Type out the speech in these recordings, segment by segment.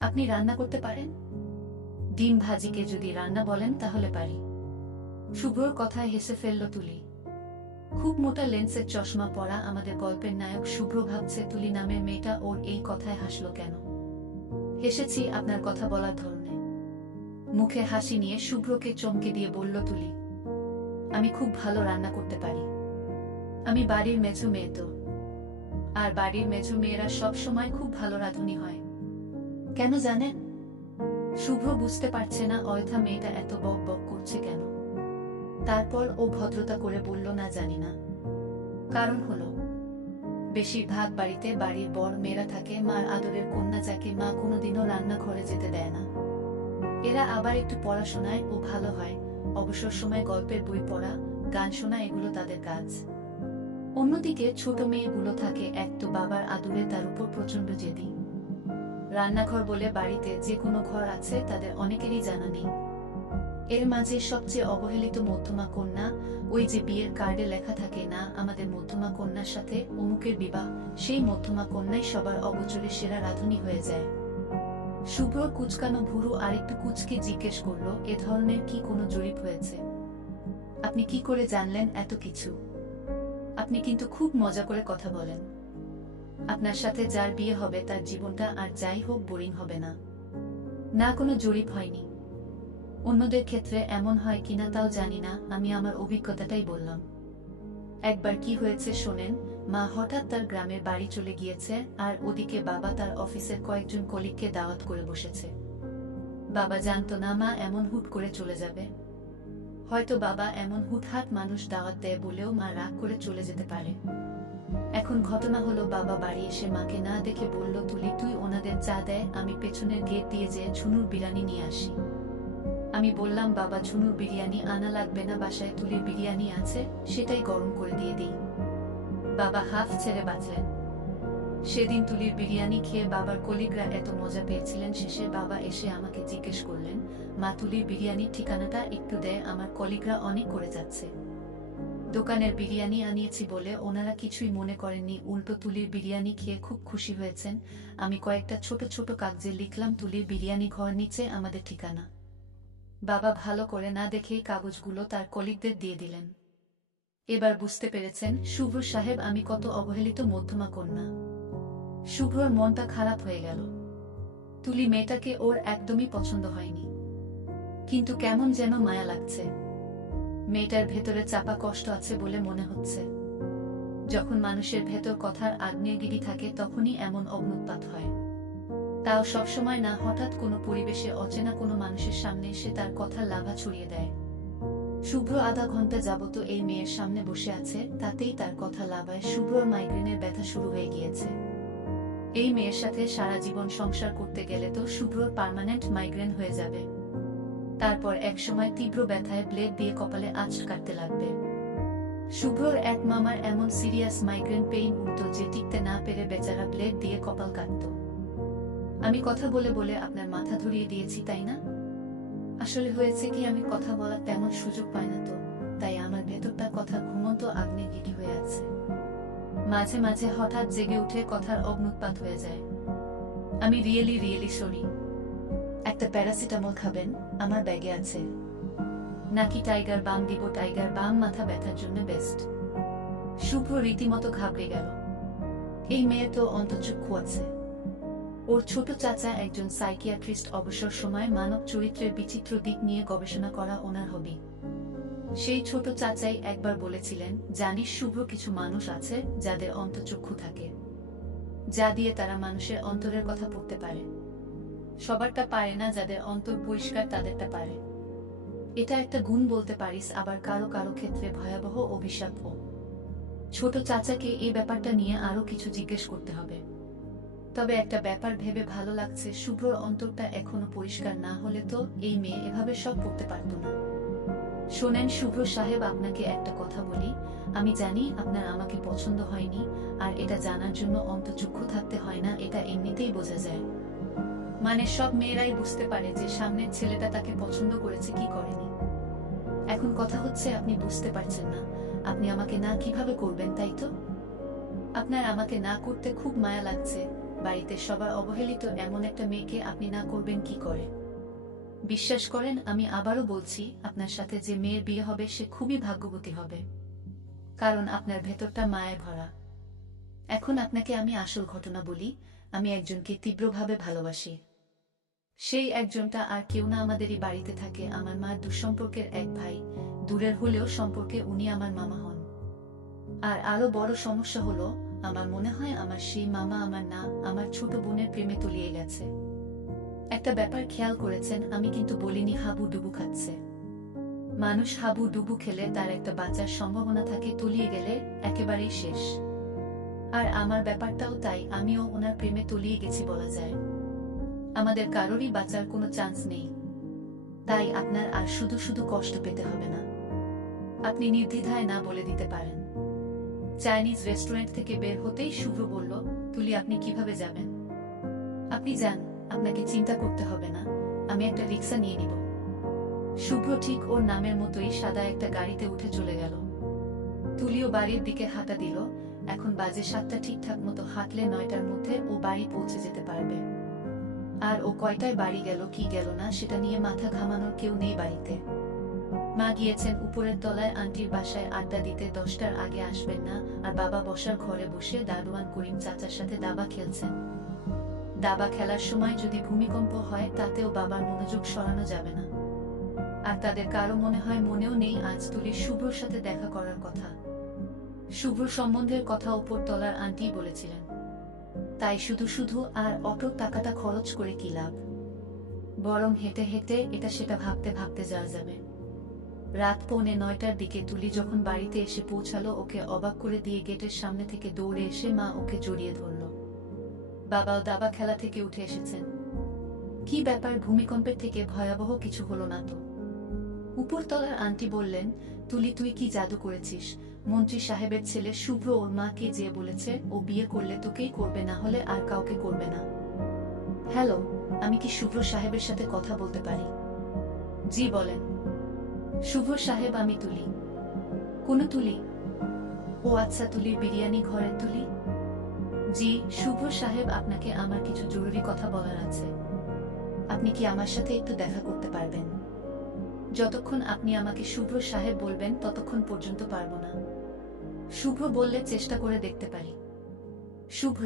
আপনি রান্না করতে পারেন? ডিম ভাজিকে যদি রান্না বলেন তাহলে পারি। শুভ্রর কথায় হেসে ফেলল তুলি। খুব মোটা লেন্সের চশমা পরা আমাদের গল্পের নায়ক শুভ্র ভাবছে তুলি নামের মেয়েটা ওর এই কথায় হাসল কেন। হেসেছি আপনার কথা বলার ধরনে। মুখে হাসি নিয়ে শুভ্রকে চমকে দিয়ে বলল তুলি, আমি খুব ভালো রান্না করতে পারি। আমি বাড়ির মেঝো মেয়ে তো। আর বাড়ির মেঝো মেয়েরা সব সময় খুব ভালো রাঁধুনি হয়। কেন জানেন? শুভ্র বুঝতে পারছে না অয়থা মেয়েটা এত বক বক করছে কেন। তারপর ও ভদ্রতা করে বলল, না জানি না। কারণ হলো, বেশিরভাগ বাড়িতে বাড়ির বড় মেয়েরা থাকে, মার আদরের কন্যা, যাকে মা কোনোদিনও রান্নাঘরে যেতে দেয় না। এরা আবার একটু পড়াশোনায় ও ভালো হয়, অবসর সময় গল্পের বই পড়া, গান শোনা, এগুলো তাদের কাজ। অন্যদিকে ছোট মেয়েগুলো থাকে এক তো বাবার আদরে, তার উপর প্রচন্ড জেদি। রান্নাঘর বলে বাড়িতে যে কোনো ঘর আছে তাদের অনেকেরই জানা নেই। এর মাঝে সবচেয়ে অবহেলিত মধ্যমা কন্যা, ওই যে বিয়ের কার্ডে লেখা থাকে না আমাদের মধ্যমা কন্যার সাথে অমুকের বিবাহ, সেই মধ্যমা কন্যাই সবার অগোচরে সেরা রাঁধুনি হয়ে যায়। শুভ্রর কুচকানো ভুরু আরেকটু কুচকে জিজ্ঞেস করল, এ ধরনের কি কোনো জরিপ হয়েছে? আপনি কি করে জানলেন এত কিছু? আপনি কিন্তু খুব মজা করে কথা বলেন। আপনার সাথে যার বিয়ে হবে তার জীবনটা আর যাই হোক বোরিং হবে না। না, কোনো জরিপ হয়নি। অন্যদের ক্ষেত্রে এমন হয় কিনা তাও জানি না, আমি আমার অভিজ্ঞতাটাই বললাম। একবার কি হয়েছে শোনেন। মা হঠাৎ তার গ্রামের বাড়ি চলে গিয়েছে, আর ওদিকে বাবা তার অফিসের কয়েকজন কলিগকে দাওয়াত করে বসেছে। বাবা জানতো না মা এমন হুট করে চলে যাবে। হয়তো বাবা এমন হুটহাট মানুষ দাওয়াত দেয় বলেও মা রাগ করে চলে যেতে পারে। এখন ঘটনা হলো, বাবা বাড়ি এসে মাকে না দেখে বলল, তুলি তুই ওনাদের চা দেয়, আমি পেছনের গেট দিয়ে যেয়ে ঝুনুর বিরিয়ানি নিয়ে আসি। আমি বললাম, বাবা ঝুনুর বিরিয়ানি আনা লাগবে না, বাসায় তুলির বিরিয়ানি আছে, সেটাই গরম করে দিয়ে দিই। বাবা হাফ ছেড়ে বাঁচলেন। সেদিন তুলির বিরিয়ানি খেয়ে বাবার কলিগরা এত মজা পেয়েছিলেন, শেষে বাবা এসে আমাকে জিজ্ঞেস করলেন, মা তুলির বিরিয়ানির ঠিকানাটা একটু দেয়, আমার কলিগরা অনেক করে যাচ্ছে। দোকানের বিরিয়ানি আনিয়েছি বলে ওনারা কিছুই মনে করেননি, উল্টো তুলির বিরিয়ানি খেয়ে খুব খুশি হয়েছেন। আমি কয়েকটা ছোট ছোট কাগজে লিখলাম তুলির বিরিয়ানি ঘর, নিচে আমাদের ঠিকানা। বাবা ভালো করে না দেখেই কাগজগুলো তার কলিগদের দিয়ে দিলেন। এবার বুঝতে পেরেছেন শুভ্র সাহেব আমি কত অবহেলিত মধ্যমা কন্যা। শুভ্রর মনটা খারাপ হয়ে গেল। তুলি মেয়েটাকে ওর একদমই পছন্দ হয়নি, কিন্তু কেমন যেন মায়া লাগছে। মেয়েটার ভেতরে চাপা কষ্ট আছে বলে মনে হচ্ছে। যখন মানুষের ভেতর কথার আগ্নেয়গিরি থাকে তখনই এমন অগ্নুৎপাত হয়। তাও সবসময় না, হঠাৎ কোনো পরিবেশে অচেনা কোনো মানুষের সামনে এসে তার কথার লাভা ছড়িয়ে দেয়। শুভ্র আধা ঘন্টা যাবত এই মেয়ের সামনে বসে আছে, তাতেই তার কথা লাভায় শুভ্রর মাইগ্রেনের ব্যথা শুরু হয়ে গিয়েছে। এই মেয়ের সাথে সারা জীবন সংসার করতে গেলে তো শুভ্রর পার্মানেন্ট মাইগ্রেন হয়ে যাবে। তারপর একসময় তীব্র ব্যথায় ব্লেড দিয়ে কপালে আঁচ কাটতে লাগবে। শুভ্রর এক মামার এমন সিরিয়াস মাইগ্রেন পেইন উঠত যে টিকতে না পেরে বেচারা ব্লেড দিয়ে কপাল কাটত। আমি কথা বলে বলে আপনার মাথা ধরিয়ে দিয়েছি তাই না? আসলে হয়েছে কি, আমি কথা বলার তেমন সুযোগ পাই না তো, তাই আমার ভেতরটার কথা ঘুমন্ত আগ্নেয়গিরি হয়ে আছে। মাঝে মাঝে হঠাৎ জেগে উঠে কথার অগ্নুৎপাত হয়ে যায়। আমি রিয়েলি সরি। একটা প্যারাসিটামল খাবেন? আমার ব্যাগে আছে। নাকি টাইগার বাম দিব? টাইগার বাম মাথা ব্যথার জন্য বেস্ট। শুভ্র রীতিমতো ঘাবড়ে গেল। এই মেয়ের তো অন্তঃচক্ষু আছে। ওর ছোট চাচা একজন সাইকিয়াট্রিস্ট, অবসর সময় মানব চরিত্রের বিচিত্র দিক নিয়ে গবেষণা করা ওনার হবি। সেই ছোট চাচাই একবার বলেছিলেন, জানিস শুভ্র, কিছু মানুষ আছে যাদের অন্তঃচক্ষু থাকে, যা দিয়ে তারা মানুষের অন্তরের কথা পড়তে পারে। সবারটা পারে না, যাদের অন্তর পরিষ্কার তাদেরটা পারে। এটা একটা গুণ বলতে পারিস, আবার কারো কারো ক্ষেত্রে ভয়াবহ অভিশাপও। ছোট চাচাকে এই ব্যাপারটা নিয়ে আরো কিছু জিজ্ঞেস করতে হবে। তবে একটা ব্যাপার ভেবে ভালো লাগছে, শুভ্রর অন্তরটা এখনো পরিষ্কার না হলে তো এই মেয়ে এভাবে সব করতে পারত না। শোনেন শুভ্র সাহেব, আপনাকে একটা কথা বলি। আমি জানি আপনার আমাকে পছন্দ হয়নি, আর এটা জানার জন্য অন্তঃচক্ষু থাকতে হয় না, এটা এমনিতেই বোঝা যায়। মানে সব মেয়েরাই বুঝতে পারে যে সামনের ছেলেটা তাকে পছন্দ করেছে কি করেনি। এখন কথা হচ্ছে আপনি বুঝতে পারছেন না আপনি আমাকে না কিভাবে করবেন, তাই তো? আপনার আমাকে না করতে খুব মায়া লাগছে, বাড়িতে সবার অবহেলিত এমন একটা মেয়েকে আপনি না করবেন কি করে? বিশ্বাস করেন, আমি আবারও বলছি, আপনার সাথে যে মেয়ের বিয়ে হবে সে খুবই ভাগ্যবতী হবে, কারণ আপনার ভেতরটা মায়ায় ভরা। এখন আপনাকে আমি আসল ঘটনা বলি। আমি একজনকে তীব্রভাবে ভালোবাসি। সেই একজনটা আর কেউ না, আমাদেরই বাড়িতে থাকে, আমার মার দুঃসম্পর্কের এক ভাই। দূরের হলেও সম্পর্কে উনি আমার মামা হন। আর আরো বড় সমস্যা হলো, আমার মনে হয় আমার সেই মামা আমার না, আমার ছোট বোনের প্রেমে তলিয়ে গেছে। একটা ব্যাপার খেয়াল করেছেন? আমি কিন্তু বলিনি হাবু ডুবু খাচ্ছে। মানুষ হাবু ডুবু খেলে তার একটা বাঁচার সম্ভাবনা থাকে, তলিয়ে গেলে একেবারেই শেষ। আর আমার ব্যাপারটাও তাই, আমিও ওনার প্রেমে তলিয়ে গেছি বলা যায়। আমাদের কারোরই বাঁচার কোনো চান্স নেই। তাই আপনার আর শুধু শুধু কষ্ট পেতে হবে না। আপনি নির্দ্বিধায় না বলে দিতে পারেন। চাইনিজ রেস্টুরেন্ট থেকে বের হতেই শুভ্র বলল, তুলি আপনি কিভাবে যাবেন? আপনি যান, আপনাকে চিন্তা করতে হবে না, আমি একটা রিক্সা নিয়ে নিব। শুভ্র ঠিক ওর নামের মতোই সাদা একটা গাড়িতে উঠে চলে গেল। তুলিও বাড়ির দিকে হাঁটা দিল। এখন বাজে 7টা, ঠিকঠাক মতো হাঁটলে 9টার মধ্যে ও বাড়ি পৌঁছে যেতে পারবে। আর ও কয়টায় বাড়ি গেল কি গেল না সেটা নিয়ে মাথা ঘামানোর কেউ নেই বাড়িতে। মা গিয়েছেন উপরের তলায় আন্টির বাসায় আড্ডা দিতে, 10টার আগে আসবেন না। আর বাবা বসার ঘরে বসে দারোয়ান করিম চাচার সাথে দাবা খেলছেন। দাবা খেলার সময় যদি ভূমিকম্প হয় তাতেও বাবার মনোযোগ সরানো যাবে না। আর তাদের কারো মনে হয় মনেও নেই আজ তুলির শুভ্রর সাথে দেখা করার কথা। শুভ্র সম্বন্ধের কথা উপর তলার আন্টি বলেছিলেন। তাই শুধু শুধু আর অটোর টাকাটা খরচ করে কি লাভ? বরং হেঁটে হেঁটে এটা সেটা ভাবতে ভাবতে যাওয়া যাবে। রাত 8:45টার দিকে তুলি যখন বাড়িতে এসে পৌঁছালো, ওকে অবাক করে দিয়ে গেটের সামনে থেকে দৌড়ে এসে মা ওকে জড়িয়ে ধরল। বাবাও দাবা খেলা থেকে উঠে এসেছেন। কি ব্যাপার, ভূমিকম্পের থেকে ভয়াবহ কিছু হলো না তো? উপরতলার আন্টি বললেন, তুলি তুই কি জাদু করেছিস? মন্ত্রী সাহেবের ছেলে শুভ্র ওর মাকে যেয়ে বলেছে ও বিয়ে করলে তোকেই করবে, না হলে আর কাউকে করবে না। হ্যালো, আমি কি শুভ্র সাহেবের সাথে কথা বলতে পারি? জি বলেন। শুভ্র সাহেব, আমি তুলি। কোন তুলি? ও আচ্ছা, তুলির বিরিয়ানি ঘরের তুলি। জি শুভ্র সাহেব, আপনাকে আমার কিছু জরুরি কথা বলার আছে। আপনি কি আমার সাথে একটু দেখা করতে পারবেন? যতক্ষণ আপনি আমাকে শুভ্র সাহেব বলবেন ততক্ষণ পর্যন্ত পারবো না। শুভ্র বললে, চেষ্টা করে দেখতে পারি। শুভ্র,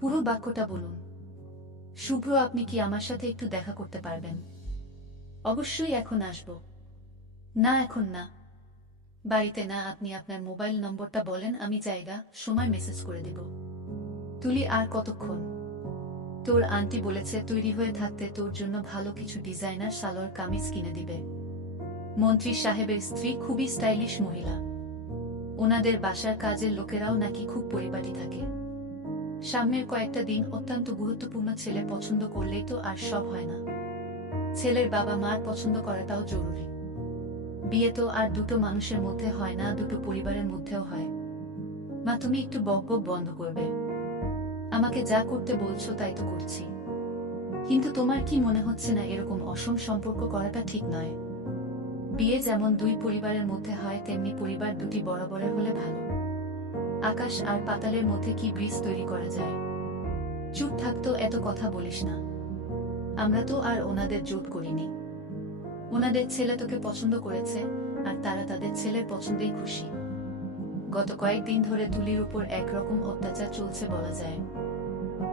পুরো বাক্যটা বলুন। শুভ্র, আপনি কি আমার সাথে একটু দেখা করতে পারবেন? অবশ্যই, এখন আসব। না এখন না। বাড়িতে না, আপনি আপনার মোবাইল নম্বরটা বলেন, আমি জায়গা সময় মেসেজ করে দেব। তুলি, আর কতক্ষণ? তোর আন্টি বলেছে তৈরি হয়ে থাকতে তোর জন্য ভালো কিছু ডিজাইনার সালোয়ার কামিজ কিনে দিবে। মন্ত্রী সাহেবের স্ত্রী খুবই স্টাইলিশ মহিলা। ওনাদের বাসার কাজের লোকেরাও নাকি খুব পরিপাটি থাকে। সামনের কয়েকটা দিন অত্যন্ত গুরুত্বপূর্ণ, ছেলে পছন্দ করলেই তো আর সব হয় না। ছেলের বাবা মার পছন্দ করাটাও জরুরি। বিয়ে তো আর দুটো মানুষের মধ্যে হয় না, দুটো পরিবারের মধ্যেও হয়। মা, তুমি একটু বকবক বন্ধ করবে? আমাকে যা করতে বলছো তাই তো করছি। কিন্তু তোমার কি মনে হচ্ছে না এরকম অসম সম্পর্ক করাটা ঠিক নয়? বিয়ে যেমন দুই পরিবারের মধ্যে হয়, তেমনি পরিবার দুটি বরাবরের হলে ভালো। আকাশ আর পাতালের মধ্যে কি ব্রিজ তৈরি করা যায়? চুপ থাকতো, এত কথা বলিস না। আমরা তো আর ওনাদের জোট করিনি। ওনাদের ছেলে তোকে পছন্দ করেছে, আর তারা তাদের ছেলের পছন্দেই খুশি। গত কয়েকদিন ধরে তুলির উপর একরকম অত্যাচার চলছে বলা যায়।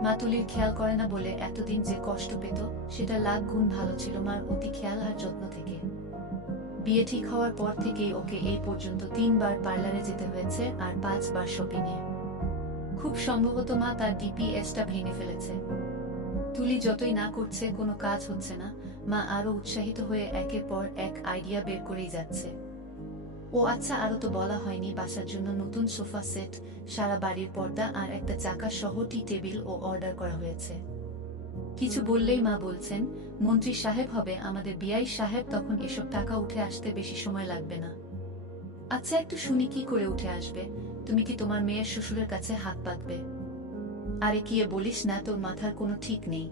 মা তুলির খেয়াল করে না বলে এতদিন যে কষ্ট পেত সেটা লাখ গুণ ভালো ছিল মার অতি খেয়াল আর যত্ন থেকে। বিয়ে ঠিক হওয়ার পর থেকেই ওকে এই পর্যন্ত 3বার পার্লারে যেতে হয়েছে আর 5বার শপিংয়ে। খুব সম্ভবত মা তার ডিপিএসটা ভেঙে ফেলেছে। তুলি যতই না করছে, কোনো কাজ হচ্ছে না। মা আরো উৎসাহিত হয়ে একের পর এক আইডিয়া বের করেই যাচ্ছে। ও আচ্ছা, আরো তো বলা হয়নি, বাসার জন্য নতুন সোফা সেট, সারা বাড়ির পর্দা আর একটা চাকা সহ টি টেবিল ও অর্ডার করা হয়েছে। কিছু বললেই মা বলছেন, মন্ত্রী সাহেব হবে আমাদের বিআই সাহেব, তখন এসব টাকা উঠে আসতে বেশি সময় লাগবে না। আচ্ছা, একটু শুনি কি করে উঠে আসবে? তুমি কি তোমার মেয়ের শ্বশুরের কাছে হাত পাতবে? আরে কি বলিস না, তোর মাথার কোনো ঠিক নেই।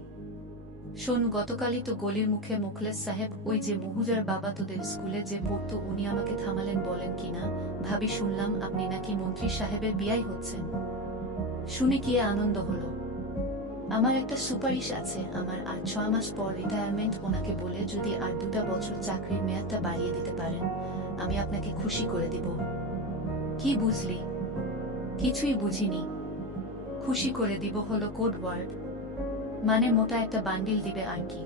শোন, গতকালই তো গলির মুখে মুখলেস সাহেব, ওই যে মুহুজার বাবা তোদের স্কুলে যে পড়তো, উনি আমাকে থামালেন, বলেন কিনা, ভাবি শুনলাম আপনি নাকি মন্ত্রী সাহেবের বিয়াই হচ্ছেন। শুনে কি আনন্দ হলো। আমার একটা সুপারিশ আছে, আমার আর 6 মাস পর রিটায়ারমেন্ট। ওনাকে বলে যদি আর 2 বছর চাকরির মেয়াদটা বাড়িয়ে দিতে পারেন, আমি আপনাকে খুশি করে দিব। কি বুঝলি? কিছুই বুঝিনি। খুশি করে দিব হলো কোড ওয়ার্ড, মানে মোটা একটা বান্ডিল দিবে আর কি।